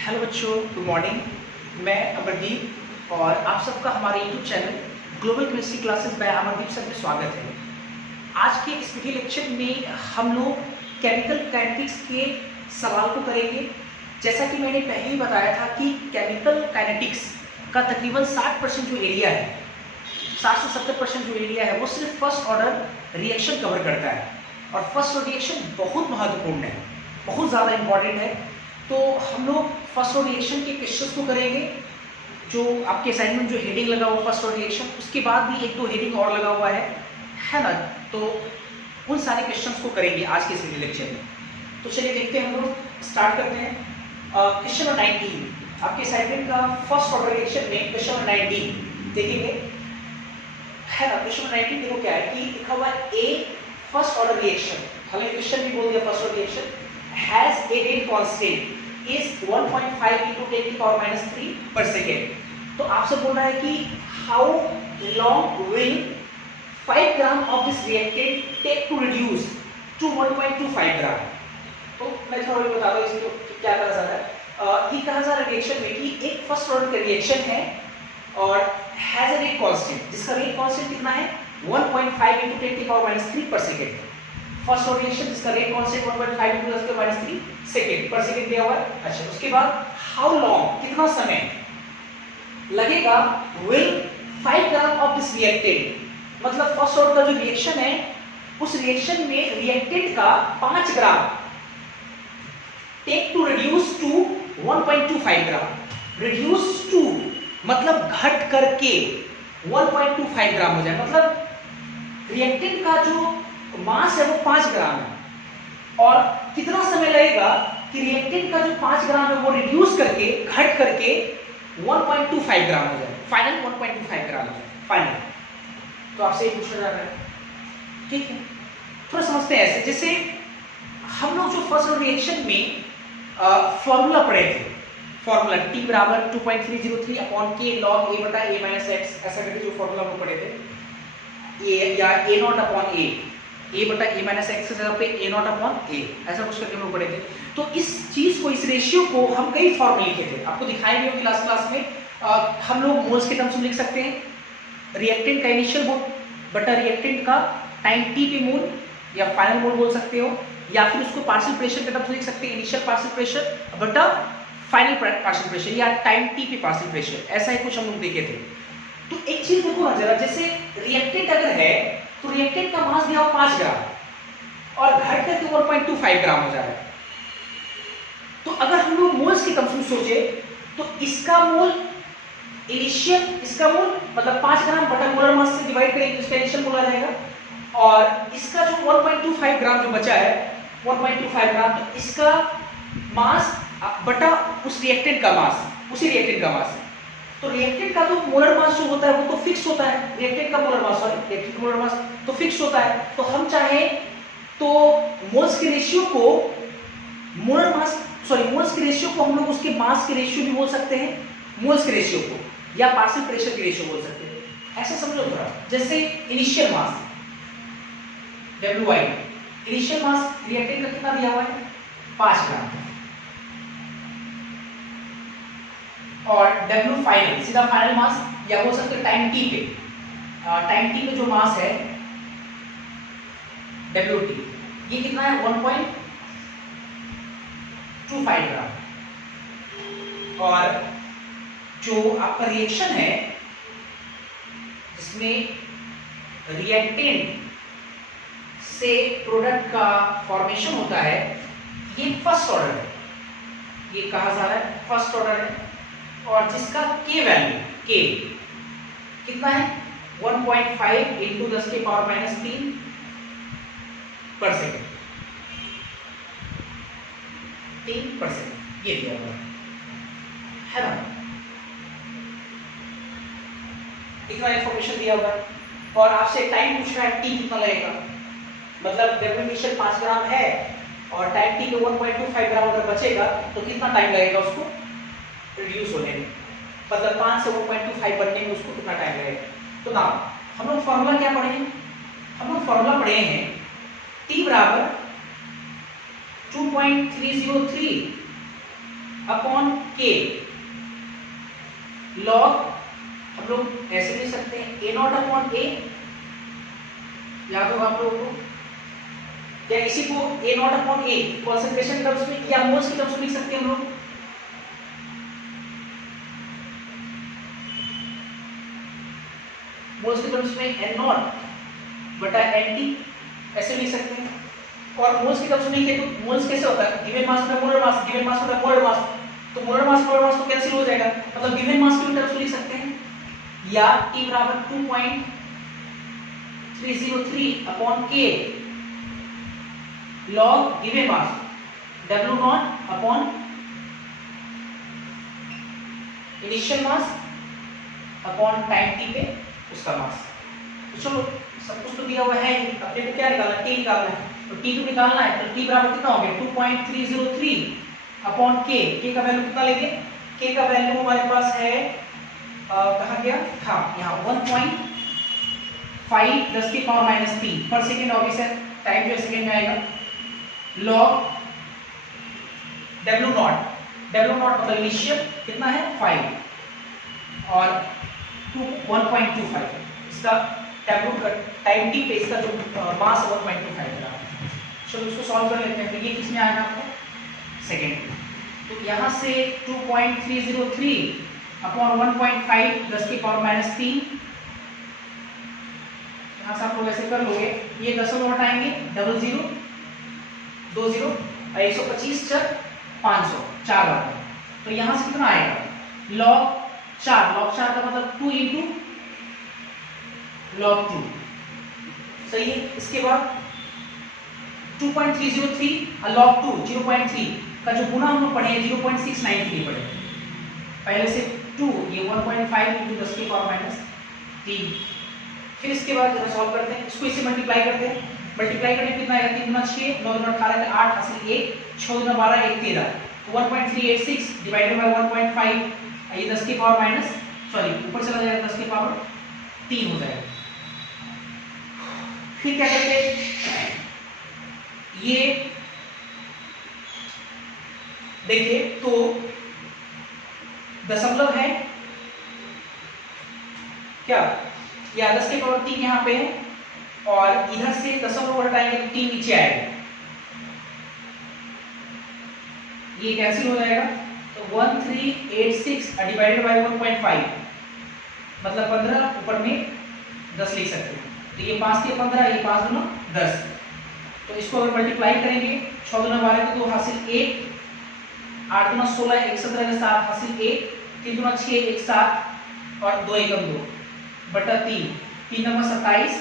Hello बच्चों, good morning. मैं अमरदीप और आप सबका हमारे YouTube channel global chemistry classes bye Amardeep sir में स्वागत है। आज के इस वीडियो लेक्चर में हम लोग केमिकल काइनेटिक्स के सवाल को करेंगे। जैसा कि मैंने पहले ही बताया था कि केमिकल काइनेटिक्स का तकरीबन 60% जो एरिया है, 60 से 70% जो एरिया है वो सिर्फ फर्स्ट ऑर्डर रिएक्शन कवर करता है। और फर्स्ट ऑर्डर रिएक्शन बहुत महत्वपूर्ण है, बहुत ज़्यादा इम्पॉर्टेंट है। तो हम लोग फर्स्ट ऑर्डर रिएक्शन के क्वेश्चंस को करेंगे। जो आपके असाइनमेंट जो हेडिंग लगा हुआ फर्स्ट ऑर्डर रिएक्शन, उसके बाद भी एक दो हेडिंग और लगा हुआ है ना। तो उन सारे क्वेश्चंस को करेंगे आज के इस लेक्चर में। तो चलिए देखते हैं, हम लोग स्टार्ट करते हैं। क्वेश्चन नंबर 19 आपके असाइनमेंट का फर्स्ट ऑर्डर रिएक्शन में क्वेश्चन नंबर 19 देखेंगे, है ना। क्वेश्चन नंबर 19 देखो क्या है कि लिखा हुआ है ए फर्स्ट ऑर्डर रिएक्शन, हमें क्वेश्चन भी बोल दिया first order reaction has a rate constant is 1.5 into 10 to the power minus 3 per second। तो आपसे बोल रहा है कि how long will 5 gram of this reactant take to reduce to 1.25 gram। तो मैं थोड़ा बता दूं इसको क्या कहा जा रहा है। ये कहा जा रहा है रिएक्शन में कि एक फर्स्ट ऑर्डर का रिएक्शन है और हैज अ रेट कांस्टेंट, जिसका रेट कांस्टेंट कितना है 1.5 into 10 to the power minus 3 per second। First order reaction जिसका rate constant 1.5 into 10 to the power minus 3 second पर सेकेंड दिया हुआ है। अच्छा, उसके बाद हाउ लॉन्ग, कितना समय लगेगा will 5 gram of this reactant, मतलब फर्स्ट ऑर्डर का जो रिएक्शन है उस रिएक्शन में रिएक्टेंट का 5 gram take to reduce to 1.25 gram. Reduce to मतलब घट करके 1.25 ग्राम हो जाए, मतलब रिएक्टेंट का जो मास है वो 5 ग्राम है और कितना समय लगेगा कि रिएक्टेंट का जो 5 ग्राम है वो रिड्यूस करके घट करके 1.25 ग्राम हो जाए, फाइनल 1.25 ग्राम हो जाए फाइनल। तो आपसे ये पूछा जा रहा है, ठीक है। थोड़ा समझते हैं ऐसे, जैसे हम लोग जो फर्स्ट ऑर्डर रिएक्शन में फॉर्मूला पढ़े थे, फॉर्मूला T बराबर 2.303 अपॉन K log A बटा A माइनस x, ऐसा करके जो फॉर्मूला हम लोग पढ़े थे, A या A नॉट अपॉन A बटा A माइनस एक्स की जगह पे A नॉट अपॉन A, ऐसा कुछ करके हम लोग पढ़े थे। तो इस चीज को, इस रेशियो को हम कई फॉर्मूले लिखे थे, आपको दिखाए भी होंगे क्लास में। हम लोग मोल्स के टर्म्स में लिख सकते हैं, रिएक्टेंट का इनिशियल मोल बटा रिएक्टेंट का टाइम t पे मोल या फाइनल मोल बोल सकते हो, या फिर उसको पार्शियल प्रेशर के टर्म्स में लिख सकते हैं, इनिशियल पार्शियल प्रेशर बटा फाइनल पार्शियल प्रेशर या टाइम t पे पार्शियल प्रेशर, ऐसा ही कुछ हम लोग देखे थे। तो एक चीज देखो ना जरा, जैसे रिएक्टेंट अगर है तो रिएक्टेंट का मास दिया हुआ 5 ग्राम और घट करके 1.25 ग्राम हो जा रहा है। तो अगर हम लोग मोल्स के टर्म्स में सोचे तो इसका मोल इनिशियल, इसका मोल मतलब 5 ग्राम बटा मोलर मास से डिवाइड करेंगे तो इसका इनिशियल मोल आ जाएगा, और इसका जो 1.25 ग्राम जो बचा है 1.25 ग्राम, तो इसका मास बटा उस रिएक्टेंट का मास, उसी रिएक्टेंट का मास। तो रिएक्टेंट का तो मोलर मास जो होता है वो तो फिक्स होता है, रिएक्टेंट का मोलर मास, सॉरी रिएक्टेंट का मोलर मास तो फिक्स होता है। तो हम चाहे तो मोल्स के रेशियो को मोलर मास, सॉरी मोल्स के रेशियो को हम लोग उसके मास के रेशियो भी बोल सकते हैं, मोल्स के रेशियो को, या पार्शियल प्रेशर के रेशियो बोल सकते हैं। ऐसा समझो थोड़ा, जैसे initial mass WI, initial mass reactant का कितना दिया हुआ है 5 ग्राम, और W फाइनल सीधा फाइनल मास, या बोल सकते हैं टाइम t पे, टाइम t पे जो मास है WT, ये कितना है 1.25 ग्राम। और जो आपका रिएक्शन है जिसमें रिएक्टेंट से प्रोडक्ट का फॉर्मेशन होता है, ये फर्स्ट ऑर्डर है, ये कहा जा रहा है फर्स्ट ऑर्डर है, और जिसका K वैल्यू K कितना है 1.5 इंटू 10 के पावर माइनस 3 पर सेकेंड, 3%, ये दिया हुआ है ना। इतना इंफॉर्मेशन दिया हुआ है और आपसे टाइम पूछ रहा है T कितना लगेगा, मतलब W इनिशियल 5 ग्राम है और टाइम T पे 1.25 ग्राम अगर बचेगा तो कितना टाइम लगेगा उसको रिड्यूस होने में, मतलब 5 से 1.25 बनने में उसको कितना टाइम लगेगा। तो ना हम लोग फॉर्मूला क्या पढ़े हैं, हम लोग फॉर्मूला पढ़े हैं T बराबर 2.303 अपॉन के लॉग, हम लोग ऐसे लिख सकते हैं ए नॉट अपॉन ए, याद होगा आप लोगों को, या इसी को A naught upon a concentration terms में या मोल्स के टर्म्स में लिख सकते हैं हम लोग। मोल्स के टर्म्स में एन नॉट बटा एन टी ऐसे लिख सकते हैं। और मोल्स के टर्म्स में लिखे तो मोल्स कैसे होता है, गिवन मास बटा मोलर मास, गिवन मास बटा मोलर मास, तो मोलर मास तो कैंसिल हो जाएगा, मतलब गिवन मास के टर्म्स में लिख सकते हैं, या T बराबर 2.303 upon K log given mass W not upon initial mass upon time t पे उसका मास। तो चलो सब कुछ तो दिया हुआ है, अपने को क्या निकालना है, T निकालना है, तो T तो निकालना है, तो T बराबर कितना हो गया 2.303 अपॉन K का वैल्यू कितना लेंगे, K का वैल्यू हमारे पास है कहाँ गया, हाँ यहाँ 1.5 10 की पावर माइनस 3 पर सेकेंड, ऑब्वियस है टाइम जो सेकेंड में आएगा, लॉग W नॉट मतलब इनिशियल कितना है 5 और 1.25 इसका टाइम टी पे इसका जो मास 1.25 ग्राम। चलो इसको सॉल्व कर लेते हैं, तो ये किस में आएगा आपको सेकेंड, तो यहाँ से 2.303 अपॉन 1.5 10 की पावर माइनस 3, यहाँ से आप लोग ऐसे कर लोगे, ये दशमलव हटाएंगे 00 20 और 125 चर 500 4 बार, तो यहाँ से कितना आएगा लॉग 4 का मतलब 2 इंटू लॉग 2, सही है। इसके बाद 2.303 और लॉग 2 0.3 का जो गुना हम लोग पढ़े 0.693 पढ़े, पहले से 2 ये 1.5 इंटू 10 की पावर माइनस 3, फिर इसके बाद जरा सॉल्व करते हैं, इसको इससे मल्टीप्लाई करते हैं, मल्टीप्लाई करने कितना आएगा 3 गुना 6 9 गुना 18 8 हासिल 1 6 गुना 12 1 13, तो 1.386 डिवाइडेड बाय 1.5 ये 10 की पावर माइनस सॉरी ऊपर चला जाएगा 10 की पावर 3 हो जाएगा। फिर क्या करते हैं, ये देखिए तो दशमलव है क्या, या 10 की पावर 3 यहाँ पे है और इधर से दशमलव हटाएंगे तो 3 नीचे आएगा, ये कैंसिल हो जाएगा, तो 1386 डिवाइडेड बाय 1.5 मतलब 15 ऊपर में 10 लिख सकते हैं, तो ये 5 के 15 ये 5 गुना 10, तो इसको अगर मल्टीप्लाई करेंगे 6 गुना 12 के 2 हासिल 1 8 गुना 16 1 17 के 7 हासिल 1 3 गुना 6 1 7 और 2 एकम 2 बटा 3 3 नंबर 27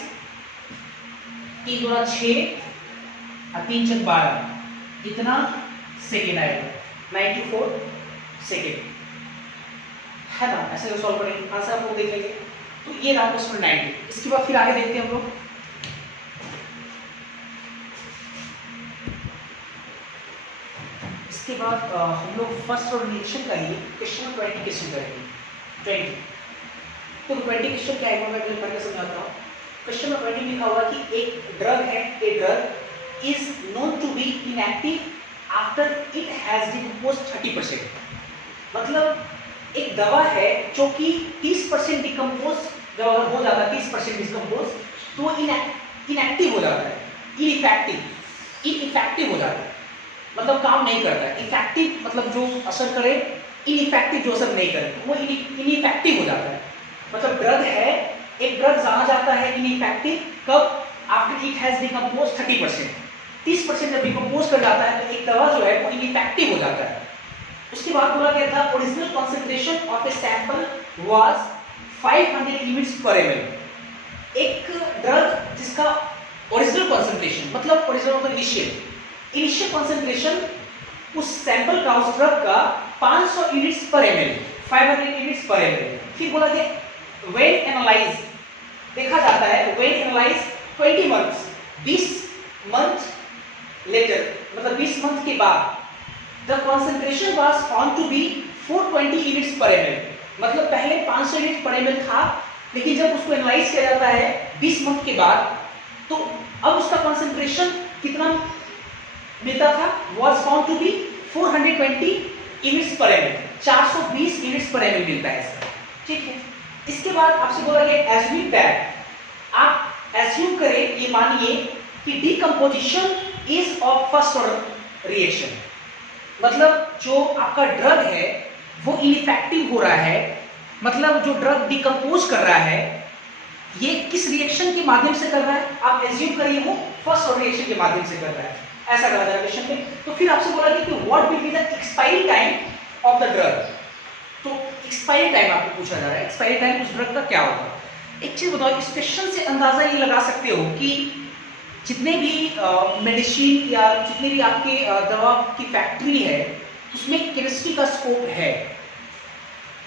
3 गुना 6 और 3 छक 12 इतना सेकेंड आएगा 94 सेकेंड है ना, ऐसे सॉल्व करेंगे आंसर आप लोग देख लेंगे। तो ये रहा क्वेश्चन 90। इसके बाद फिर आगे देखते हैं हम लोग, इसके बाद हम लोग फर्स्ट और निरीक्षण करेंगे, क्वेश्चन 20 क्वेश्चन करेंगे 20। तो 20 क्वेश्चन क्या है मैं पढ़ के समझाता हूँ। क्वेश्चन में 20 लिखा हुआ कि एक ड्रग है, a drug is known to be inactive after it has decomposed 30%, मतलब एक दवा है जो कि 30% डिकम्पोज जब अगर हो जाता है 30% डिकम्पोज तो इनएक्टिव हो जाता है, इनइफेक्टिव हो जाता है, मतलब काम नहीं करता है। इफेक्टिव मतलब जो असर करे, इनइफेक्टिव जो असर नहीं करे वो इनइफेक्टिव हो जाता है। मतलब ड्रग है, एक ड्रग जाना जाता है इनइफेक्टिव कब, आफ्टर इट हैज डिकम्पोज 30%, 30% जब डिकम्पोज कर जाता है तो एक दवा जो है वो इनइफेक्टिव हो जाता है। उसके बाद बोला गया था original concentration of a sample was 500 units पर ml। एक ड्रग जिसका ओरिजिनल कॉन्सेंट्रेशन मतलब ओरिजिनल मतलब इनिशियल कॉन्सेंट्रेशन उस सैंपल का, उस ड्रग का 500 यूनिट्स पर ml, 500 यूनिट्स पर ml। फिर बोला गया व्हेन एनालाइज, देखा जाता है when analyse 20 months, 20 month later मतलब 20 मंथ के बाद the concentration was found to be 420 units per ml, मतलब पहले 500 यूनिट पर ml था, लेकिन जब उसको एनालाइज किया जाता है 20 मंथ के बाद तो अब उसका कंसंट्रेशन कितना मिलता था, was found to be 420 units पर एमएल, 420 यूनिट्स पर एमएल मिलता है इसका, ठीक है। इसके बाद आपसे बोला गया एज्यूम दैट, आप एज्यूम करें, ये मानिए कि decomposition is of first order reaction, मतलब जो आपका ड्रग है वो इनइफेक्टिव हो रहा है, मतलब जो ड्रग डिकम्पोज कर रहा है ये किस रिएक्शन के माध्यम से कर रहा है, आप एज्यूम करिए वो फर्स्ट ऑर्डर रिएक्शन के माध्यम से कर रहा है, ऐसा कहा जाएगा क्वेश्चन में। तो फिर आपसे बोला कि what will be the expiry time of the drug, तो एक्सपायरी टाइम आपको पूछा जा रहा है, एक्सपायरी टाइम उस ड्रग का क्या होगा। एक चीज बताओ, इस क्वेश्चन से अंदाजा ये लगा सकते हो कि जितने भी मेडिसिन या जितने भी आपके दवा की फैक्ट्री है उसमें केमिस्ट्री का स्कोप है।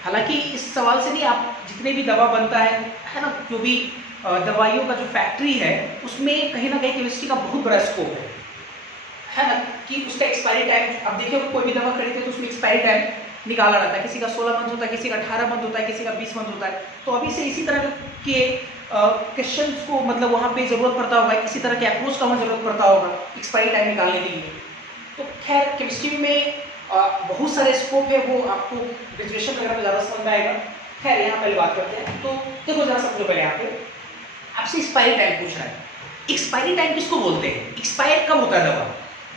हालांकि इस सवाल से नहीं, आप जितने भी दवा बनता है ना, जो भी दवाइयों का जो फैक्ट्री है उसमें कहीं ना कहीं केमिस्ट्री का बहुत बड़ा स्कोप है ना, कि उसका एक्सपायरी टाइम, अब देखिए कोई भी दवा खरीदते हैं तो उसमें एक्सपायरी टाइम निकाला रहता है, किसी का 16 मंथ होता है, किसी का 18 मंथ होता है, किसी का 20 मंथ होता है। तो अभी से इसी तरह के क्वेश्चंस को मतलब वहाँ पे जरूरत पड़ता होगा, इसी तरह के अप्रोच का वहाँ जरूरत पड़ता होगा एक्सपायरी टाइम निकालने के लिए। तो खैर केमिस्ट्री में बहुत सारे स्कोप है, वो आपको ग्रेजुएशन वगैरह में ज़्यादा समझ में आएगा। खैर यहाँ पहले बात करते हैं, तो देखो जरा समझो पहले यहाँ पे आपसे एक्सपायरी टाइम पूछ रहा है। एक्सपायरी टाइम किसको बोलते हैं, एक्सपायर कब होता है दवा,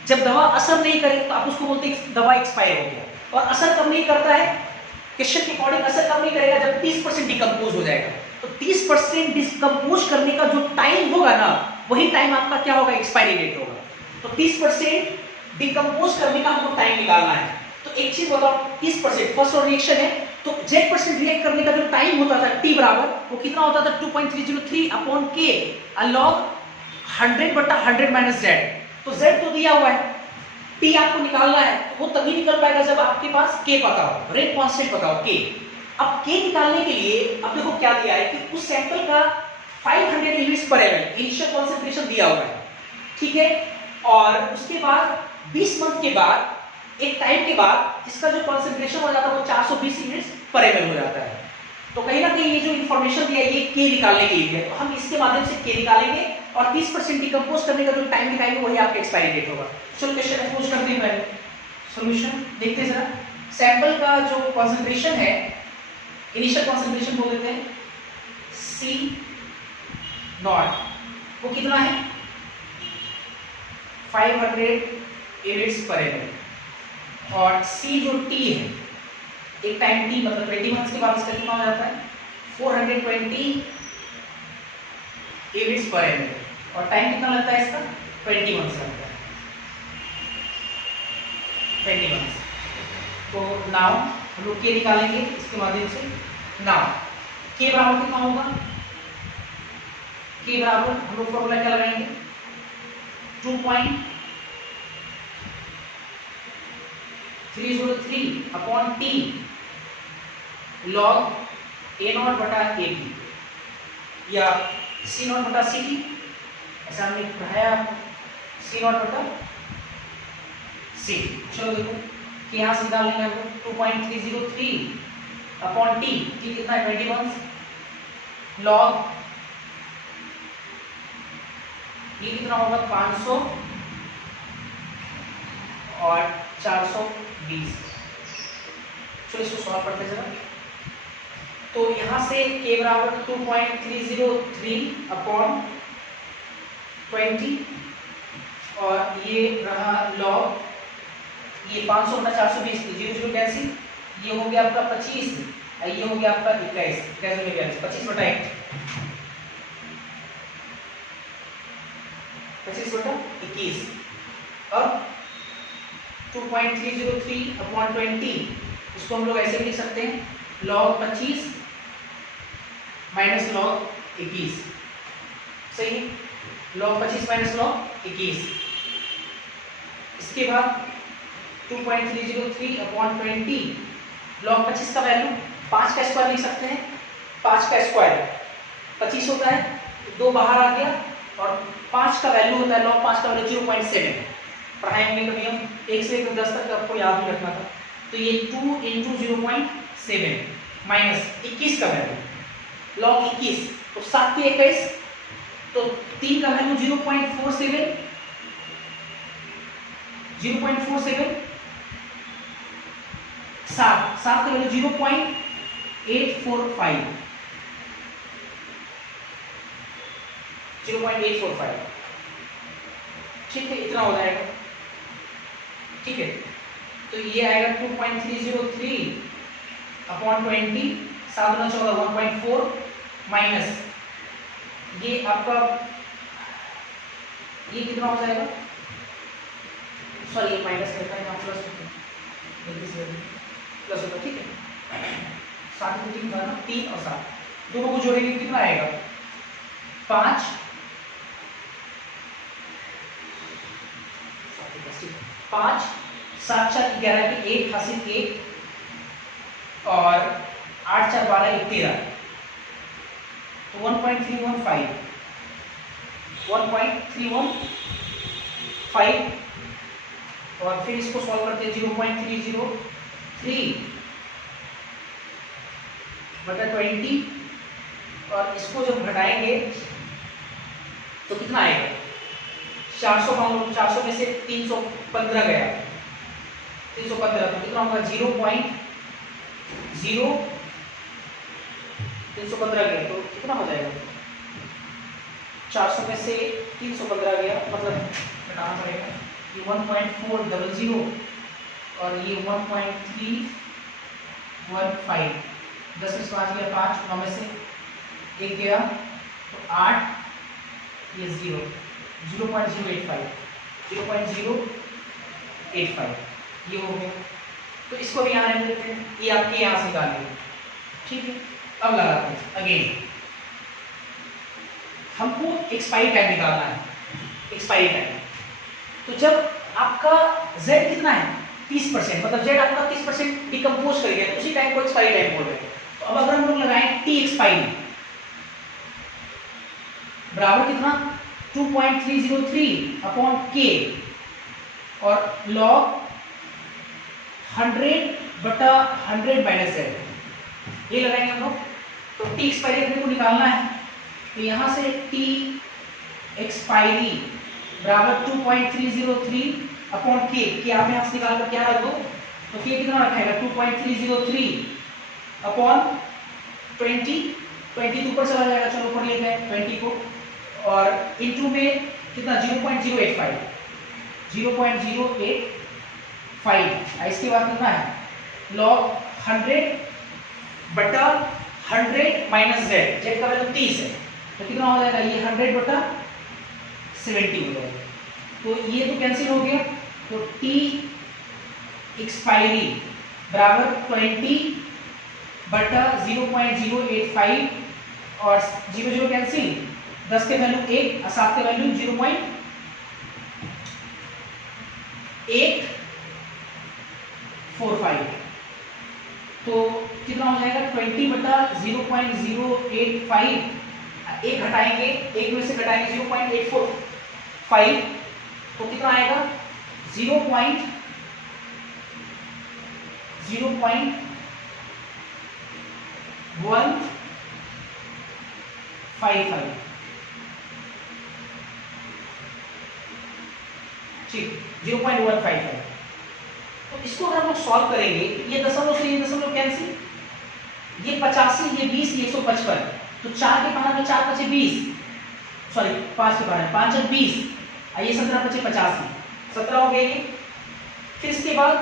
जब दवा असर नहीं करे तो आप उसको बोलते हैं दवा एक्सपायर हो गया। और असर कब नहीं करता है, क्वेश्चन के अकॉर्डिंग असर कब नहीं करेगा, जब 30% डिकम्पोज हो जाएगा। तो 30% डिकम्पोज करने का जो टाइम होगा ना, वही टाइम आपका क्या होगा, एक्सपायरी डेट होगा। तो 30% डिकम्पोज करने का हमको टाइम निकालना है। तो एक चीज बताओ, 30% फर्स्ट ऑर्डर रिएक्शन है, तो Z% रिएक्ट करने का जो टाइम होता था T बराबर, वो कितना होता था 2.303 अपॉन K अलॉग 100/100 माइनस Z। तो Z तो दिया हुआ है, T आपको निकालना है, तो वो तभी निकल पाएगा जब आपके पास K पता हो, रेट कांस्टेंट पता हो K। अब K निकालने के लिए अब देखो क्या दिया है कि उस सैंपल का 500 यूनिट्स पर एमएल इनिशियल कॉन्सेंट्रेशन दिया हुआ है, ठीक है। और उसके बाद 20 मंथ के बाद, एक टाइम के बाद इसका जो कॉन्सेंट्रेशन हो जाता है वो 420 यूनिट्स पर एमएल हो जाता है। तो कहीं ना कहीं ये जो इन्फॉर्मेशन दिया है ये K निकालने के लिए है, तो हम इसके माध्यम से K निकालेंगे और 30% डिकम्पोज करने का जो टाइम निकालेंगे वही आपका एक्सपायरी डेट होगा। चलो क्वेश्चन अप्रोच करते हैं, पहले सॉल्यूशन देखते हैं जरा। सैंपल का जो कॉन्सेंट्रेशन है, इनिशियल कॉन्सेंट्रेशन बोल देते हैं C0, वो कितना है 500 यूनिट्स पर एमएल। और C जो T है, एक टाइम T मतलब 20 मंथ्स के बाद इसका कितना हो जाता है 420 यूनिट्स पर एमएल। और टाइम कितना लगता है इसका 20 मंथ्स लगता है, 20 मंथ्स। तो नाउ हम लोग K निकालेंगे इसके माध्यम से। नाउ K बराबर कितना होगा, K बराबर हम लोग फॉर्मूला क्या लगाएंगे 2.303 अपॉन T log A0/AB या C0/CT, ऐसा हमने पढ़ाया C0/C। चलो देखो कि यहाँ से निकाल लेंगे हम लोग 2.303 अपॉन T कितना है 20 मंथ्स log ये कितना होगा 500 और 420। चलो इसको सॉल्व करते हैं जरा। तो यहाँ से K बराबर 2.303 अपॉन 20 और ये रहा log, ये 500 बटा 420 0 0 कैंसिल, ये हो गया आपका 25, ये हो गया आपका 21, 25/8 25/21। अब 2.303 अपॉन 20 इसको हम लोग ऐसे भी लिख सकते हैं log 25 माइनस log 21, सही, log 25 माइनस log 21। इसके बाद 2.303 अपॉन 20 log 25 का वैल्यू 5 का स्क्वायर लिख सकते हैं, 5 का स्क्वायर 25 होता है, 2 बाहर आ गया और 5 का वैल्यू होता है log 5 का वैल्यू 0.7। पढ़ाएंगे कभी हम 1 से 10 तक आपको याद नहीं रखना था। तो ये 2 × 0.7 माइनस 21 का वैल्यू log 21, तो 7 के 21, तो 3 का वैल्यू 0.47 0.47 7 7 का वैल्यू 0.845 0.845, ठीक है, इतना हो जाएगा। ठीक है, तो ये आएगा 2.303 अपॉन 20, 7 गुना 14 1.4 माइनस ये आपका ये कितना हो जाएगा, सॉरी ये माइनस करता है यहाँ प्लस प्लस होगा। ठीक है, 7 को 3 था ना, 3 और 7 दोनों को जोड़ेंगे कितना आएगा 5 5 7 4 11 की 1 हासिल 1 और 8 4 12 1 13, तो 1.315 और फिर इसको सॉल्व करते हैं 0.303 बटा 20 और इसको जब घटाएंगे तो कितना आएगा 400 400 में से 315 गया 315 तो कितना होगा 315 गया तो कितना हो जाएगा 400 में से 315 गया मतलब घटाना पड़ेगा ये 1.400 और ये 1.315 10 में से 5 गया 5 9 में से 1 गया तो 8 ये 0.085 ये हो गया। तो इसको भी यहाँ रहने देते हैं, ये आपके यहाँ से निकालेंगे। ठीक है, अब लगाते हैं अगेन, हमको एक्सपायरी टाइम निकालना है। एक्सपायरी टाइम तो जब आपका z कितना है 30%, मतलब z आपका 30% डिकम्पोज कर गया तो उसी टाइम को एक्सपायरी टाइम बोल रहे हैं। तो अब अगर हम लोग लगाएं t एक्सपायरी बराबर कितना 2.303 अपॉन k और log 100/100 माइनस z ये लगाएंगे हम लोग। तो t एक्सपायरी अपने को निकालना है तो यहाँ से t एक्सपायरी बराबर 2.303 अपॉन k आपने यहाँ से निकाल कर क्या रख दो तो k कितना रखेगा 2.303 अपॉन 20 तो ऊपर चला जाएगा, चलो ऊपर ले गए 20 को और इनटू में कितना 0.085 इसके बाद कितना है log 100/100 माइनस z का वैल्यू 30 है तो कितना हो जाएगा ये 100/70 हो जाएगा। तो ये तो कैंसिल हो गया तो t एक्सपायरी बराबर 20/0.085 और 0 0 कैंसिल 10 के वैल्यू 1 और 7 के वैल्यू 0.845 तो कितना हो जाएगा 20/0.085 एक घटाएंगे एक में से घटाएंगे 0.845 तो कितना आएगा 0.055 ठीक 0.155। तो इसको अगर हम लोग सॉल्व करेंगे ये दशमलव से ये दशमलव कैंसिल ये 85 ये 20 ये 155 तो 4 के पावर में 4 × 20 सॉरी 5 के पावर 5 × 20 ये 17 × 85 17 हो गए ये। फिर इसके बाद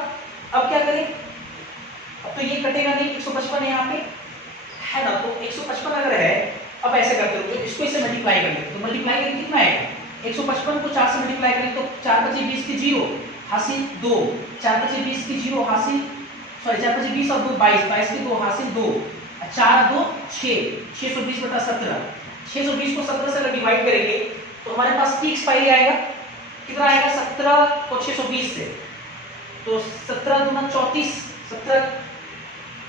अब क्या करें अब तो ये कटेगा नहीं 155 है यहाँ पे है ना तो 155 अगर है अब ऐसे करते हो तो इसको इससे मल्टीप्लाई कर लेते तो मल्टीप्लाई करेंगे कितना आएगा 155 को 4 से मल्टीप्लाई करें तो 4 × 20 की 0 हासिल 2 4 × 20 की 0 हासिल सॉरी 4 × 20 और 2 22 22 की 2 हासिल 2 4 2 6 620/17 620 को 17 से अगर डिवाइड करेंगे तो हमारे पास t एक्सपायरी आएगा कितना आएगा 17 को 620 से तो 17 दूना 34 17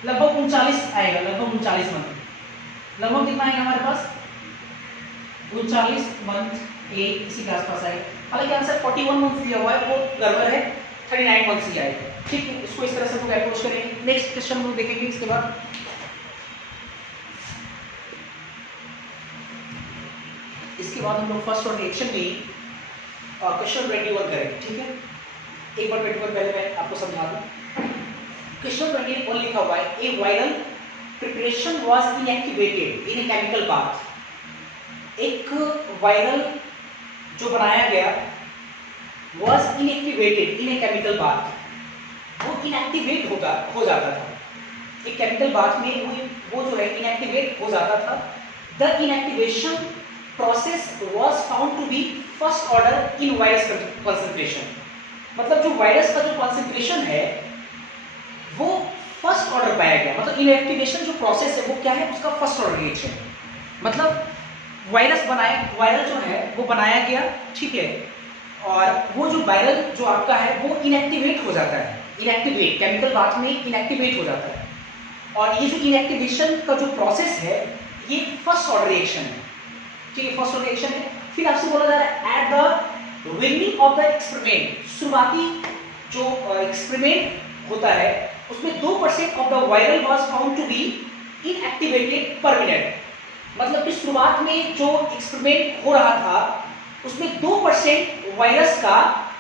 लगभग 39 आएगा लगभग 39 मंथ लगभग कितना आएगा हमारे पास 39 मंथ इसी के आसपास आएगा। हालांकि आंसर 41 मंथ दिया हुआ है वो गड़बड़ है 39 मंथ ही आएगा। ठीक है इसको इस तरह से हम लोग अप्रोच करेंगे। नेक्स्ट क्वेश्चन हम लोग देखेंगे इसके बाद हम लोग फर्स्ट और रिएक्शन में क्वेश्चन 21 करेंगे। ठीक है एक बार 21 पहले मैं आपको समझा दूं। क्वेश्चन 21 लिखा हुआ है, a viral preparation was inactivated in a chemical bath. एक वायरल जो बनाया गया was inactivated in a chemical bath, वो इनएक्टिवेट हो जाता था एक केमिकल बाथ में, वो जो है इनएक्टिवेट हो जाता था। The inactivation process was found to be first order in virus concentration. मतलब जो वायरस का जो कंसंट्रेशन है वो फर्स्ट ऑर्डर पाया गया। मतलब इनएक्टिवेशन जो प्रोसेस है वो क्या है, उसका फर्स्ट ऑर्डर रिएक्शन। मतलब वायरल जो है वो बनाया गया, ठीक है, और वो जो वायरल जो आपका है वो इनएक्टिवेट हो जाता है, इनएक्टिवेट केमिकल बाथ में इनएक्टिवेट हो जाता है। और ये जो इनएक्टिवेशन का जो प्रोसेस है ये फर्स्ट ऑर्डर रिएक्शन है, ठीक है, फर्स्ट ऑर्डर रिएक्शन है। फिर आपसे बोला जा रहा है at the beginning of the experiment, शुरुआती जो एक्सपेरिमेंट होता है उसमें 2% of the viral was found to be inactivated per minute. मतलब कि शुरुआत में जो एक्सपेरिमेंट हो रहा था उसमें 2% वायरस का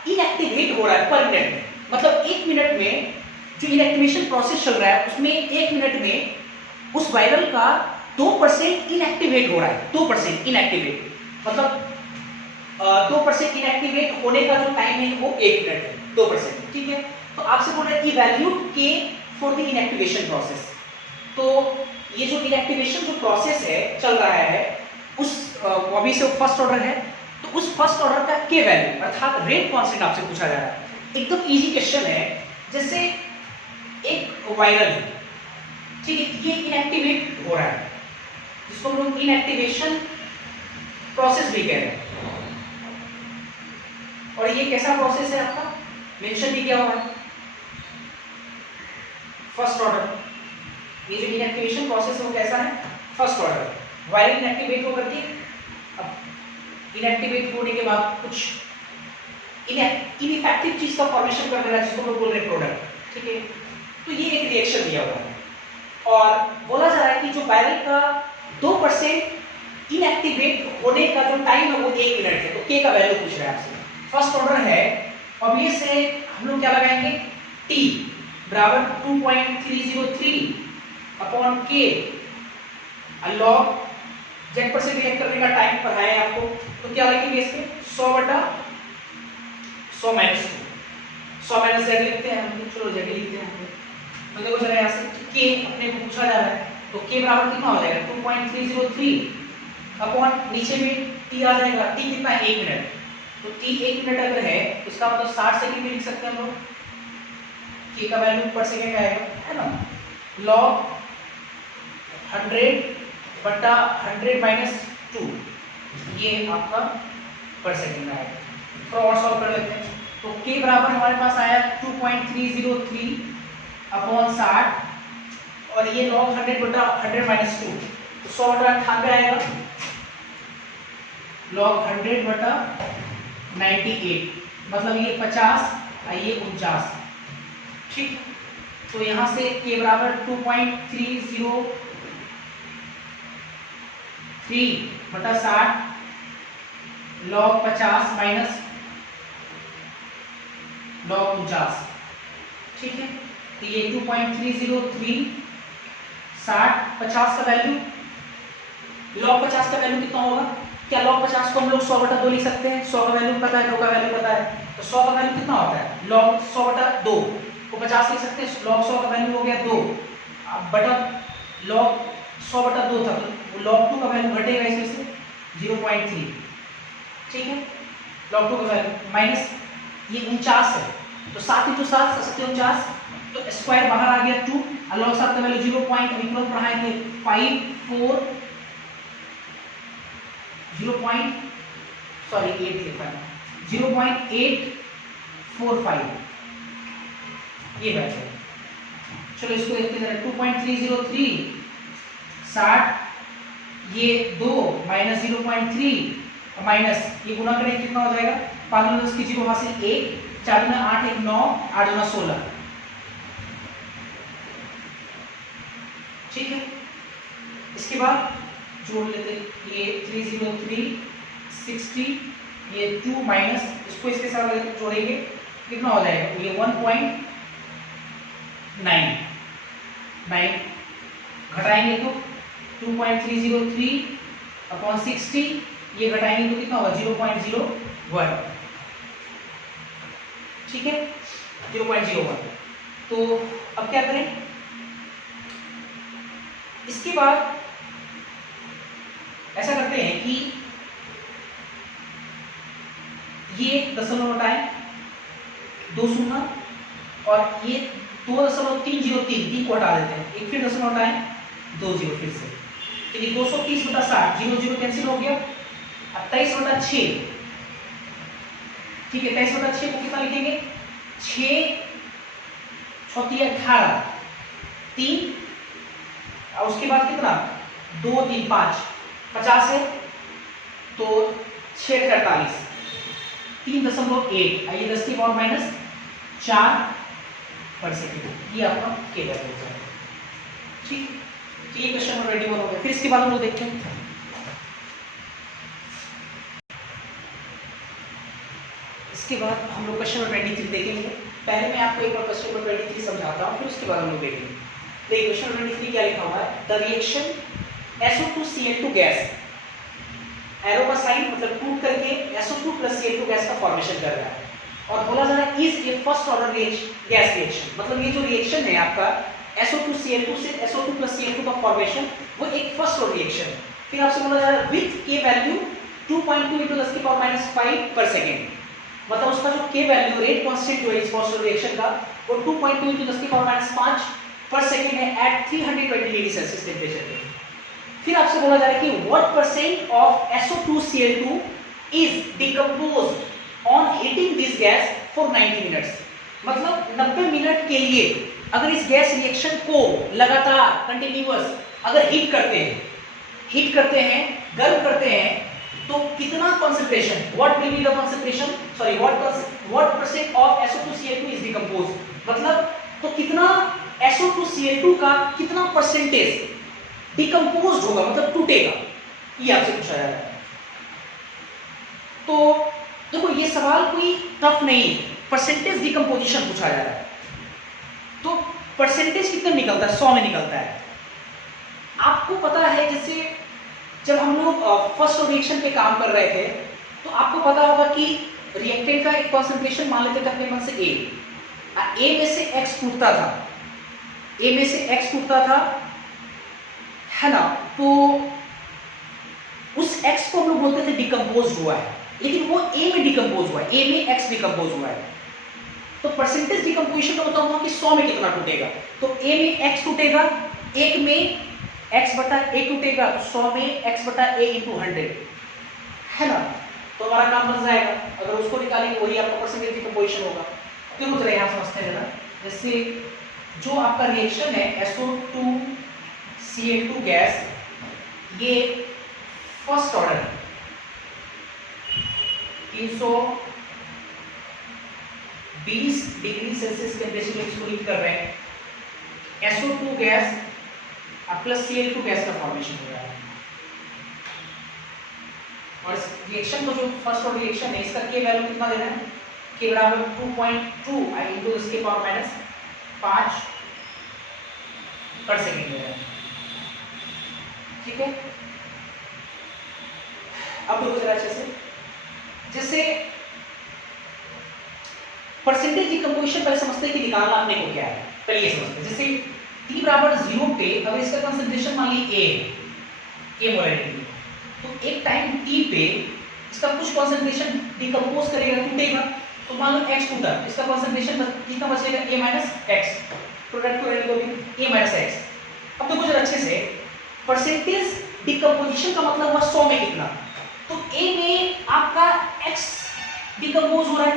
इनएक्टिवेट हो रहा है पर मिनट में। मतलब 1 मिनट में जो इनएक्टिवेशन प्रोसेस चल रहा है उसमें 1 मिनट में उस वायरल का 2% इनएक्टिवेट हो रहा है, 2% इनएक्टिवेट। मतलब 2% इनएक्टिवेट होने का जो टाइम है वो 1 मिनट है, 2%, ठीक है। तो आपसे बोल रहा है इवैल्यूएट के फॉर द इनएक्टिवेशन प्रोसेस। तो ये जो इनएक्टिवेशन जो प्रोसेस है चल रहा है उस अभी से फर्स्ट ऑर्डर है, तो उस फर्स्ट ऑर्डर का के वैल्यू अर्थात रेट कांस्टेंट आपसे पूछा जा रहा है। एकदम इजी क्वेश्चन है। जैसे एक वायरल है, ठीक है, ये इनएक्टिवेट हो रहा है जिसको हम लोग इनएक्टिवेशन प्रोसेस भी कह रहे हैं। और ये कैसा प्रोसेस है आपका, मेंशन भी किया हुआ है फर्स्ट ऑर्डर। ये जो इनएक्टिवेशन प्रोसेस है वो कैसा है, फर्स्ट ऑर्डर। वायरल इनएक्टिवेट होकर के अब इनएक्टिवेट होने के बाद कुछ इनइफेक्टिव चीज का फॉर्मेशन कर देगा जिसको हम बोल रहे हैं प्रोडक्ट, ठीक है। तो ये एक रिएक्शन दिया हुआ है और बोला जा रहा है कि जो वायरल का 2% इनएक्टिवेट होने का जो टाइम है वो 1 मिनट है। तो के का वैल्यू पूछ रहा है आपसे, फर्स्ट ऑर्डर है और ये से हम लोग क्या लगाएंगे, टी बराबर 2.303 अपॉन के लॉग जेड पर से रिएक्ट करने का टाइम पढ़ाया है आपको। तो क्या लिखेंगे इसके 100 बटा 100 माइनस 2, 100 माइनस जेड लिखते हैं हम, चलो जेड लिखते हैं। तो देखो जरा यहाँ से के अपने को पूछा जा रहा है, तो के बराबर कितना हो जाएगा 2.303 अपॉन नीचे में टी आ जाएगा, टी कितना 1 मिनट। तो टी 1 मिनट अगर है इसका मतलब 60 सेकंड में लिख सकते हैं हम लोग। के का वैल्यू पर सेकंड आएगा, है ना, लॉग 100 बटा 100 माइनस 2, ये आपका पर सेकंड आएगा। थोड़ा और सॉल्व कर लेते हैं। तो के बराबर हमारे पास आया 2.303 अपॉन 60 और ये लॉग 100 बटा 100 माइनस 2, तो 100 बटा 98 आएगा, लॉग 100 बटा 98, मतलब ये 50 और ये 49, ठीक। तो यहाँ से के बराबर 2.303 बटा 60 लॉग 50 माइनस लॉग 49, ठीक है। तो ये 2.303 60 50 का वैल्यू, लॉग 50 का वैल्यू कितना होगा, क्या लॉग 50 को हम लोग 100 बटा 2 लिख सकते हैं। 100 का वैल्यू पता है, 2 का वैल्यू पता है, तो 100 का वैल्यू कितना होता है, लॉग 100 बटा 2 को 50 लिख सकते हैं। लॉग 100 का वैल्यू हो गया 2 बटा लॉग 100 बटा 2 था, तो लॉग 2 का वैल्यू घटेगा इसमें से 0.3, ठीक है। लॉग 2 का वैल्यू माइनस ये 49 है, तो 7 × 7 49, तो स्क्वायर बाहर आ गया 2 और लॉग 7 का वैल्यू 0. अभी तुरंत पढ़ाए थे 54 0.845 ये वैल्यू। चलो इसको देखते हैं 2.303 60 ये 2 माइनस 0.3 माइनस ये गुना करें कितना हो जाएगा, 5 10 की 0 वहां से 1 4 में 8 1 9 8 9 16, ठीक है। इसके बाद जोड़ लेते ये 303 60 ये 2 माइनस इसको इसके साथ जोड़ेंगे कितना हो जाएगा, ये 9 घटाएंगे तो 2.303 अपॉन 60, ये घटाएंगे तो कितना होगा 0.01, ठीक है 0.01। तो अब क्या करें, इसके बाद ऐसा करते हैं कि ये दशमलव हटाएं 2 शून्य, और ये 2.303 3 को हटा देते हैं, एक फिर दशमलव हटाएं 2 जीरो फिर से, तो ये 230/60 0 0 कैंसिल हो गया। अब 23/6, ठीक है 23/6 को कितना लिखेंगे 6 चौथी 18 3, और उसके बाद कितना 2 3 5 50 है, तो 6 48 3.8, आइए 10 की पावर माइनस 4 पर सेकेंड, ये आपका के वैल्यू हो जाएगा, ठीक। तो ये क्वेश्चन नंबर 21 हो गया। फिर इसके बाद हम लोग देखते हैं इसके बाद हम लोग क्वेश्चन नंबर 23 देखेंगे। पहले मैं आपको एक बार क्वेश्चन नंबर 23 समझाता हूँ, फिर उसके बाद हम लोग देखेंगे। देखिए क्वेश्चन नंबर 23 क्या लिखा हुआ है, the reaction SO2Cl2 gas, arrow का साइन मतलब टूट करके SO2 + Cl2 गैस का फॉर्मेशन कर रहा है, और बोला जा रहा है is a first order gas reaction, मतलब ये जो रिएक्शन है आपका SO2Cl2 से SO2 + Cl2 का फॉर्मेशन, वो एक फर्स्ट ऑर्डर रिएक्शन है। फिर आपसे बोला जा रहा है विथ के वैल्यू 2.2 × 10 की पावर माइनस 5 पर सेकेंड, मतलब उसका जो के वैल्यू रेट कांस्टेंट जो है इस फर्स्ट ऑर्डर रिएक्शन का, वो 2.2 × 10 की पावर माइनस 5 पर सेकेंड है एट 320 डिग्री सेल्सियस टेम्परेचर पे। फिर आपसे बोला जा रहा है कि what percent of SO2Cl2 is decomposed on heating this gas for 90 minutes, मतलब 90 मिनट के लिए अगर इस गैस रिएक्शन को लगातार कंटिन्यूअस अगर हीट करते हैं गर्म करते हैं, तो कितना concentration, what will be the concentration, sorry what percent of SO2Cl2 is decomposed, मतलब तो कितना SO2Cl2 का कितना परसेंटेज डिकम्पोज्ड होगा, मतलब टूटेगा, ये आपसे पूछा जा रहा है। तो देखो ये सवाल कोई टफ नहीं है, परसेंटेज डिकम्पोजिशन पूछा जा रहा है, तो परसेंटेज कितना निकलता है 100 में निकलता है। आपको पता है जैसे जब हम लोग फर्स्ट रिएक्शन पे काम कर रहे थे, तो आपको पता होगा कि रिएक्टेंट का एक कंसंट्रेशन मान लेते थे अपने मन से A में से X टूटता था, है ना, तो उस X को हम लोग बोलते थे डिकम्पोज हुआ है, लेकिन वो A में डिकम्पोज हुआ है, A में X डिकम्पोज हुआ है, तो परसेंटेज डिकम्पोजिशन का मतलब हुआ कि 100 में कितना टूटेगा, तो A में X टूटेगा, 1 में X/A टूटेगा, तो 100 में X/A × 100, है ना, तो हमारा काम बन जाएगा। अगर उसको निकालेंगे वही आपका परसेंटेज डिकम्पोजिशन होगा। क्यों चले यहाँ समझते हैं जरा, जैसे जो आपका रिएक्शन है SO2Cl2 गैस, ये first order 320 degree Celsius temperature में इसको हीट कर रहे हैं, SO2 gas plus Cl2 gas का फॉर्मेशन हो रहा है, और इस रिएक्शन को जो फर्स्ट ऑर्डर रिएक्शन है इसका के वैल्यू कितना देना है, के बराबर 2.2 × इसके पावर माइनस 5 पर सेकेंड देना है, ठीक है। अब देखो जरा अच्छे से, जैसे परसेंटेज डिकम्पोजिशन पहले समझते हैं कि निकालना अपने को क्या है, पहले ये समझते हैं। जैसे t बराबर 0 पे अगर इसका कंसंट्रेशन मान ली A मोलैरिटी, तो एक टाइम t पे इसका कुछ कंसंट्रेशन डिकम्पोज करेगा, टूटेगा, तो मान लो x टूटा, इसका कंसंट्रेशन कितना बचेगा A - x, प्रोडक्ट को रेडी करोगे A - x। अब देखो जरा अच्छे से, परसेंटेज डिकम्पोजिशन का मतलब हुआ 100 में कितना, तो A में आपका x डिकम्पोज हो रहा है,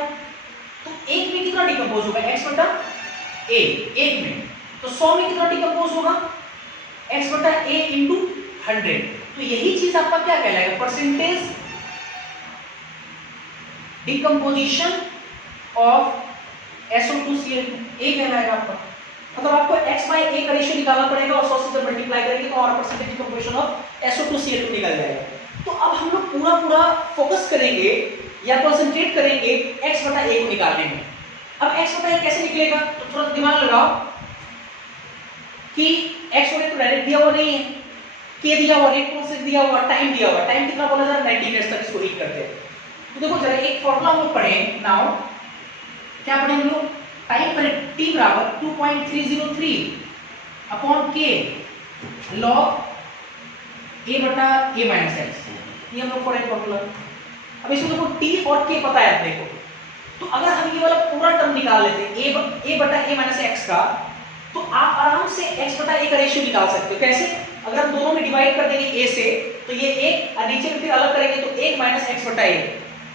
तो 1 में कितना डिकम्पोज होगा X/A, 1 में, तो 100 में कितना डिकम्पोज होगा X/A × 100, तो यही चीज आपका क्या कहलाएगा, percentage decomposition of SO2Cl2 A कहलाएगा आपका। मतलब आपको X/A का रेशियो निकालना पड़ेगा और 100 से जब मल्टीप्लाई करेंगे तो हमारा परसेंटेज डिकम्पोजिशन ऑफ SO2Cl2 निकल जाएगा। तो अब हम लोग पूरा फोकस करेंगे या कंसंट्रेट करेंगे X/A को निकालने में। अब X/A कैसे निकलेगा, तो थोड़ा दिमाग लगाओ। कि x और a तो डायरेक्ट दिया हुआ नहीं है, k दिया हुआ, रेट कौन से दिया हुआ, टाइम दिया हुआ, टाइम कितना बोला जा रहा है 90 मिनट्स तक इसको हीट करते हैं। तो देखो जरा एक फॉर्मूला हम लोग पढ़े नाउ, क्या पढ़े हम लोग, टाइम पर t बराबर 2.303 अपॉन k log a बटा a माइनस x, ये हम लोग पढ़े फॉर्मूला। अब इसमें देखो t और k पता है अपने को, तो अगर हम ये वाला पूरा टर्म निकाल लेते हैं a बटा a माइनस x का, तो आप आराम से x बटा a का रेशियो निकाल सकते हो। कैसे? अगर हम दोनों में डिवाइड कर देंगे a से, तो ये एक और नीचे में फिर अलग करेंगे तो 1 माइनस x बटा a,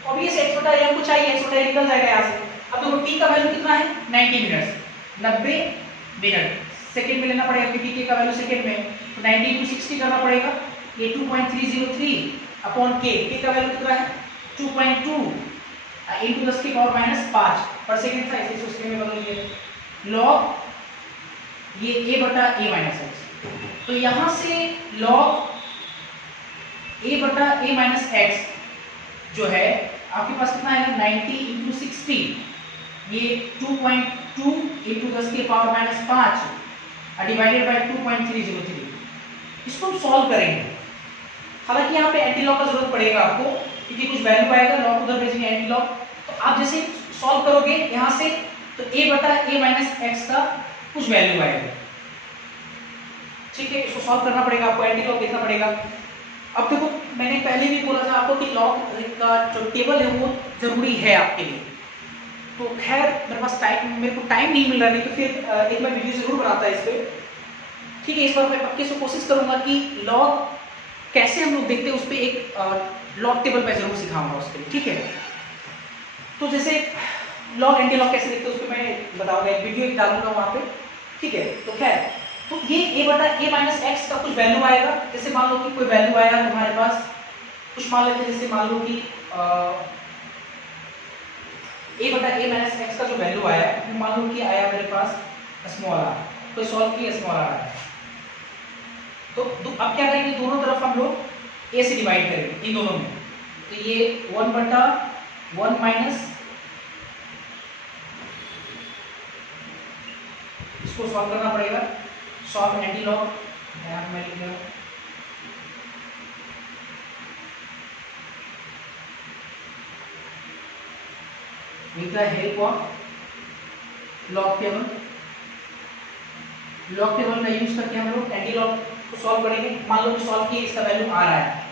ऑब्वियस x बटा a हमको चाहिए, x बटा a निकल जाएगा यहाँ से। अब देखो t का वैल्यू कितना है 90 मिनट्स, 90 मिनट सेकंड में लेना पड़ेगा क्योंकि k का वैल्यू सेकंड में, तो 90 into 60 करना पड़ेगा, ये 2.303 अपॉन k का वैल्यू कितना है 2.2 into 10 की पावर माइनस 5 पर सेकंड था, इसे उसके में बदल दिए log ये a बटा a माइनस x, तो यहाँ से log a बटा a माइनस x जो है आपके पास कितना आएगा 90 into 60, ये 2.2 into 10 की पावर माइनस 5 डिवाइडेड बाय 2.303। इसको हम सॉल्व करेंगे, हालांकि यहाँ पे एंटी लॉग का जरूरत पड़ेगा आपको क्योंकि कुछ वैल्यू आएगा, लॉग उधर भेजेंगे एंटी लॉग। तो आप जैसे सॉल्व करोगे यहाँ से तो a बटा a माइनस x का कुछ वैल्यू आएगा, ठीक है। इसको सॉल्व करना पड़ेगा आपको, एंटी लॉग देखना पड़ेगा। अब देखो मैंने पहले भी बोला था आपको कि लॉग का जो टेबल है वो जरूरी है आपके लिए, तो खैर मेरे को टाइम नहीं मिल रहा, नहीं तो फिर एक बार वीडियो जरूर बनाता है इस पर, ठीक है। इस बार मैं पक्के से कोशिश करूंगा कि लॉग कैसे हम लोग देखते हैं उस पर एक लॉग टेबल मैं जरूर सिखाऊंगा उसके लिए, ठीक है। तो जैसे लॉग एंटी लॉग कैसे देखते हैं उस पर मैं बताऊंगा, एक वीडियो डालूंगा वहाँ पे, ठीक है। तो खैर तो ये a बटा a माइनस एक्स का कुछ वैल्यू आएगा, जैसे मान लो कि कोई वैल्यू आया हमारे पास, कुछ मान लेते हैं, जैसे मान लो कि a बटा a माइनस एक्स का जो वैल्यू आया मान लो कि आया मेरे पास स्मॉल r, तो सॉल्व किया स्मॉल r आया, तो अब क्या करेंगे, दोनों तरफ हम लोग a से डिवाइड करेंगे इन दोनों में, तो ये 1 बटा 1 माइनस, इसको सॉल्व करना पड़ेगा, सॉल्व एंटी लॉग में लिख दिया, with the help of log table का यूज करके हम लोग एंटी लॉग को सॉल्व करेंगे। मान लो कि सॉल्व किए, इसका वैल्यू आ रहा है,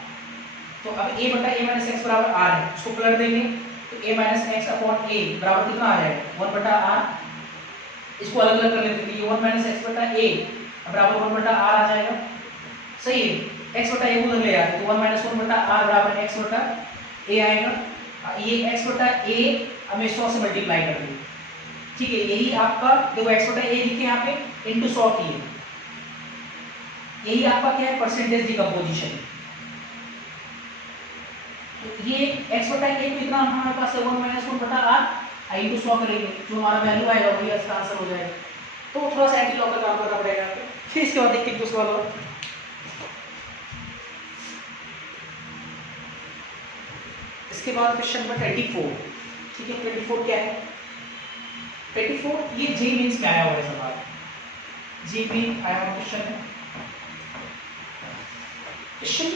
तो अब a बटा a माइनस एक्स बराबर r है, उसको पलट देंगे तो a minus x upon a बराबर कितना आ जाएगा 1 बटा r, इसको अलग अलग कर लेते हैं, ये 1 माइनस एक्स बटा a बराबर 1 बटा r आ जाएगा, सही है। x बटा a उधर ले आते तो 1 माइनस 1 बटा r बराबर x बटा a आएगा, ये x बटा a हमें 100 से मल्टीप्लाई कर देंगे, ठीक है। यही आपका देखो x बटा a लिखे यहाँ पे इनटू 100 किए, यही आपका क्या है परसेंटेज डिकम्पोजिशन। तो ये x बटा a को इतना हमारे पास है 1 माइनस 1 बटा r इनटू 100 करेंगे, जो हमारा वैल्यू आएगा वही इसका आंसर हो जाएगा। तो थोड़ा सा एंटी लॉग का काम करना पड़ेगा, फिर इसके बाद देखते हैं दूसरा वाला। इसके बाद क्वेश्चन नंबर 24, ठीक है। 24 क्या है, 24 ये जे मीन्स में आया हुआ है सवाल, जे मीन आया हुआ क्वेश्चन है। क्वेश्चन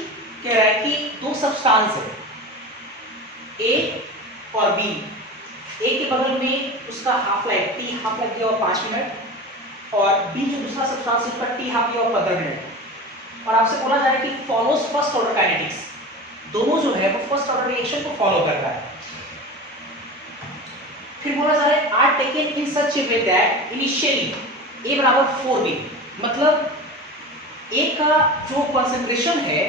कह रहा है कि दो सब्सटेंस है A और B, A के बगल में उसका half life T half life दिया हुआ 5 मिनट, और B जो दूसरा सब्सटेंस है उसका T हाफ दिया हुआ 15 मिनट, और आपसे बोला जा रहा है कि फॉलोज फर्स्ट ऑर्डर काइनेटिक्स, दोनों जो है वो फर्स्ट ऑर्डर रिएक्शन को फॉलो कर रहा है। फिर बोला जा रहा है are taken in such a way that initially A बराबर 4B, मतलब A का जो कंसंट्रेशन है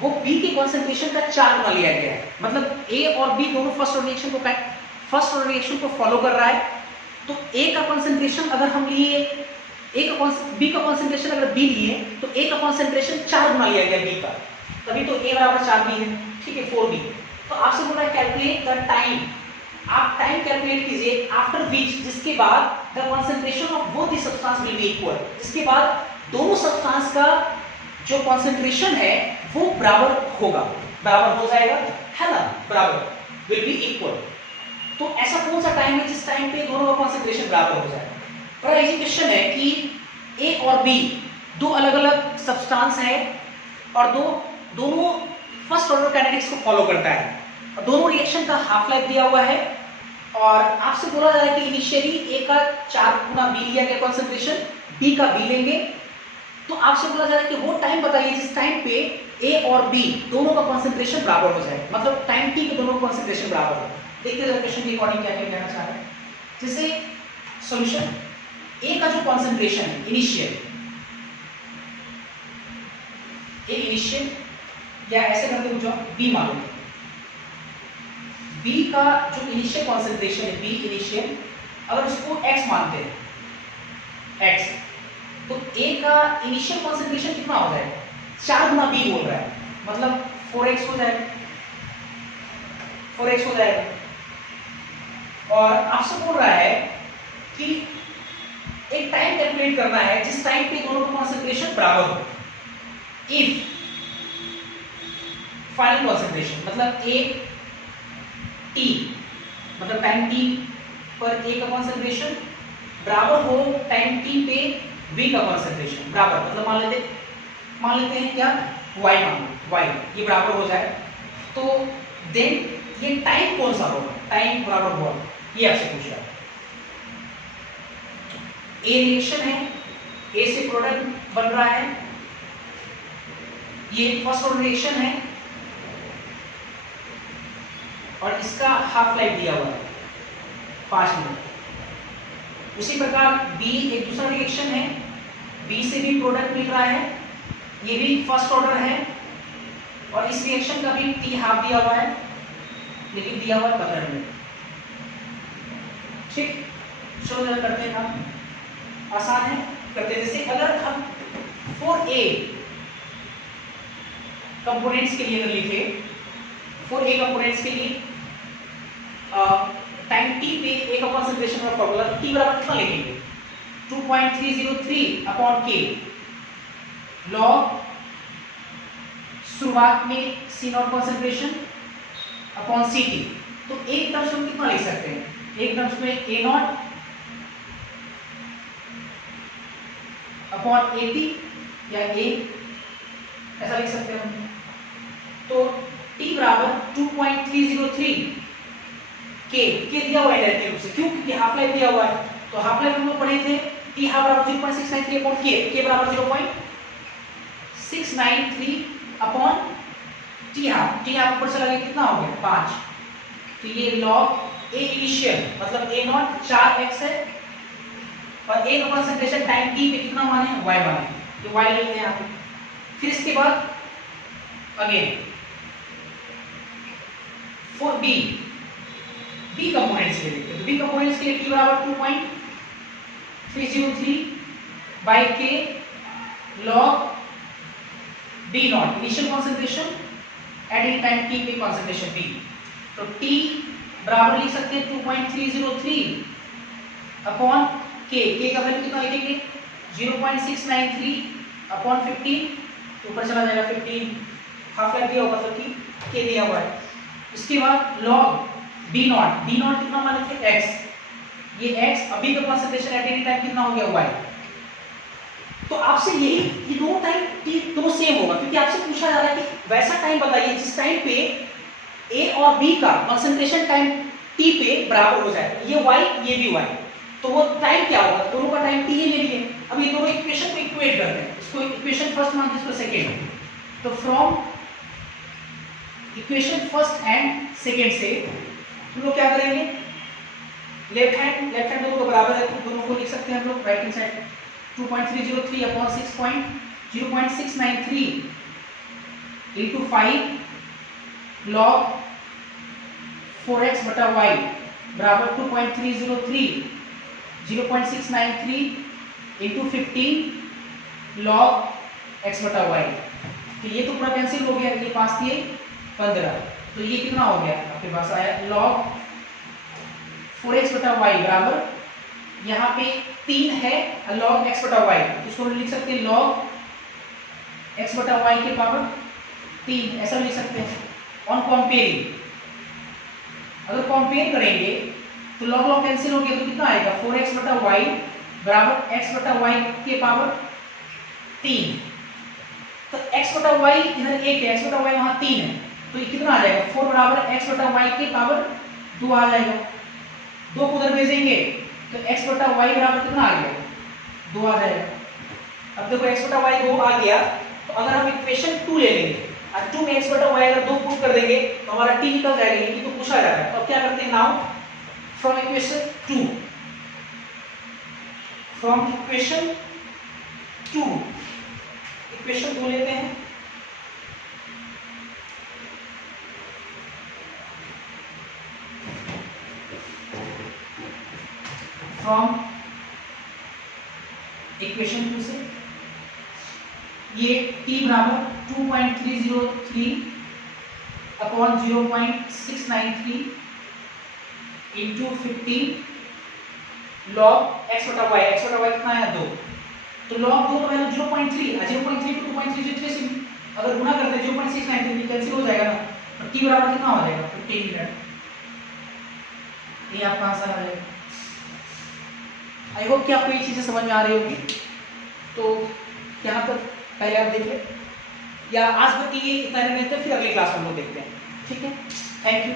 वो B के कंसंट्रेशन का 4 गुना लिया गया है, मतलब A और B दोनों फर्स्ट ऑर्डर रिएक्शन को फॉलो कर रहा है। तो A का कंसंट्रेशन अगर हम लिए B का कंसंट्रेशन अगर B लिए तो A का कंसंट्रेशन 4 गुना लिया गया B का, तभी तो A बराबर 4B है, ठीक है 4B। तो आपसे बोला है कैलकुलेट द टाइम, आप टाइम कैलकुलेट कीजिए आफ्टर विच, जिसके बाद the concentration of both the substance will be equal, जिसके बाद दोनों सब्सटेंस का जो कंसंट्रेशन है वो बराबर होगा, बराबर हो जाएगा, है ना, बराबर विल बी इक्वल। तो ऐसा कौन सा टाइम है जिस टाइम पे दोनों का कंसंट्रेशन बराबर हो जाए। बड़ा इजी क्वेश्चन है कि ए और बी दो अलग अलग सब्सटेंस है और दोनों फर्स्ट ऑर्डर काइनेटिक्स को फॉलो करता है और दोनों रिएक्शन का हाफ लाइफ दिया हुआ है और आपसे बोला जा रहा है कि इनिशियली ए का 4 गुना बी लिया गया कॉन्सेंट्रेशन, बी का बी लेंगे, तो आपसे बोला जा रहा है कि वो टाइम बताइए जिस टाइम पे ए और बी दोनों का कॉन्सेंट्रेशन बराबर हो जाए, मतलब टाइम टी पे दोनों का कॉन्सेंट्रेशन बराबर हो। देखते हैं क्वेश्चन के अकॉर्डिंग क्या क्या कहना चाह रहे हैं। जैसे सॉल्यूशन ए का जो कॉन्सेंट्रेशन है इनिशियल, ए इनिशियल या ऐसे करके पूछो बी मालूम है, बी का जो इनिशियल कॉन्सेंट्रेशन है बी इनिशियल, अगर उसको x मानते हैं x, तो a का इनिशियल कॉन्सेंट्रेशन कितना हो जाएगा, 4 गुना b बोल रहा है, मतलब 4x हो जाएगा, 4x हो जाएगा। और आपसे बोल रहा है कि एक टाइम कैलकुलेट करना है जिस टाइम पे दोनों का कॉन्सेंट्रेशन बराबर हो। इफ फाइनल कॉन्सेंट्रेशन मतलब a t, मतलब टाइम t पर a का कॉन्सेंट्रेशन बराबर हो टाइम t पे v का कॉन्सेंट्रेशन बराबर, मतलब मान लेते हैं क्या y, मान लो y ये बराबर हो जाए, तो देन ये टाइम कौन सा होगा, टाइम बराबर होगा, ये आपसे पूछ रहा है। ए रिएक्शन है, ए से प्रोडक्ट बन रहा है, ये फर्स्ट ऑर्डर रिएक्शन है और इसका हाफ लाइफ दिया हुआ है 5 मिनट। उसी प्रकार बी एक दूसरा रिएक्शन है, बी से भी प्रोडक्ट मिल रहा है, ये भी फर्स्ट ऑर्डर है और इस रिएक्शन का भी टी हाफ दिया हुआ है, लेकिन दिया हुआ है 15 मिनट। ठीक, चलो जरा करते हैं हम, आसान है करते हैं। जैसे अगर हम 4a कंपोनेंट्स के लिए अगर लिखे, 4a कंपोनेंट्स के लिए टाइम t पे a का कॉन्सेंट्रेशन का फॉर्मूला t बराबर कितना लिखेंगे, 2.303 अपॉन k लॉग शुरुआत में c0 कॉन्सेंट्रेशन अपॉन ct। तो एक टर्म्स में कितना लिख सकते हैं, एक टर्म्स में a0 अपॉन at या a ऐसा लिख सकते हैं हम। तो t बराबर 2.303 के दिया हुआ है डायरेक्ट रूप से, क्यों, क्योंकि हाफ लाइफ दिया हुआ है, तो हाफ लाइफ हम लोग पढ़े थे t हाफ बराबर 0.693 अपॉन k बराबर 0.693 अपॉन t हाफ ऊपर चला गया, कितना हो गया 5। तो ये log a इनिशियल मतलब a0 4x है और a का कंसंट्रेशन टाइम t पे कितना माने y माने, तो y ले लेते हैं यहाँ पे। फिर इसके बाद अगेन फॉर b कंपोनेंट्स के लिए, तो b कंपोनेंट्स के लिए t बराबर 2.303 by k log b0 initial concentration at any time t पे कंसंट्रेशन b। तो t बराबर लिख सकते हैं 2.303 अपॉन k का वैल्यू कितना लिखेंगे 0.693 अपॉन 15, ऊपर चला जाएगा 15, हाफ लाइफ दिया हुआ मतलब कि k दिया हुआ है। इसके बाद log b0 कितना मान लेते हैं x, ये x अभी का कंसंट्रेशन एट एनी टाइम कितना हो गया y। तो आपसे यही ये दोनों टाइम t दोनों सेम होगा, क्योंकि आपसे पूछा जा रहा है कि वैसा टाइम बताइए जिस टाइम पे a और b का कंसंट्रेशन टाइम t पे बराबर हो जाए, ये y ये भी y, तो वो टाइम क्या होगा, दोनों का टाइम t ही ले लिए। अब ये दोनों इक्वेशन को इक्वेट करते हैं, इसको इक्वेशन फर्स्ट मानते हैं, इसको सेकंड। तो from equation first and second से हम लोग क्या करेंगे, लेफ्ट हैंड दोनों को बराबर है, तो दोनों को लिख सकते हैं हम लोग right hand side 2.303 upon 0.693 into 5 log 4x बटा y बराबर 2.303 0.693 इंटू 15 log x बटा y। तो ये तो पूरा कैंसिल हो गया, ये 5 दिए 15, तो ये कितना हो गया आपके पास आया log 4x बटा y बराबर, यहाँ पे 3 है log x बटा y, इसको लिख सकते हैं log x बटा y के पावर 3, ऐसा लिख सकते हैं। ऑन कंपेयरिंग अगर कंपेयर करेंगे तो log कैंसिल हो गया, तो कितना आएगा 4x बटा y बराबर x बटा वाई के पावर 3। तो x बटा वाई इधर 1 है, x बटा वाई वहां 3 है, तो ये कितना आ जाएगा 4 बराबर x बटा वाई के पावर 2 आ जाएगा। 2 को उधर भेजेंगे तो x बटा वाई बराबर कितना आ गया 2 आ जाएगा। अब देखो x बटा वाई 2 आ गया, तो अगर हम इक्वेशन 2 ले लेंगे और 2 में x बटा वाई अगर 2 पुट कर देंगे तो हमारा t निकल जाएगा, ये तो पूछा जा रहा है। तो अब क्या करते हैं, नाउ फ्रॉम इक्वेशन 2 इक्वेशन 2 लेते हैं। फ्रॉम इक्वेशन 2 से ये t बराबर 2.303 अपॉन 0.693 इंटू 15 लॉग x बटा y कितना है 2, तो लॉग 2 का वैल्यू 0.3 और 0.3 को 2.3 से अगर गुणा करते हैं 0.693 कैंसिल हो जाएगा ना, तो t बराबर कितना हो जाएगा 15 मिनट। ये आपका आंसर आ जाएगा। आई होप कि आपको ये चीजें समझ में आ रही होगी। तो यहाँ तक पहले आप देख लें, या आज तक ये इतना रहते हैं, फिर अगली क्लास में हम लोग देखते हैं। ठीक है, थैंक यू।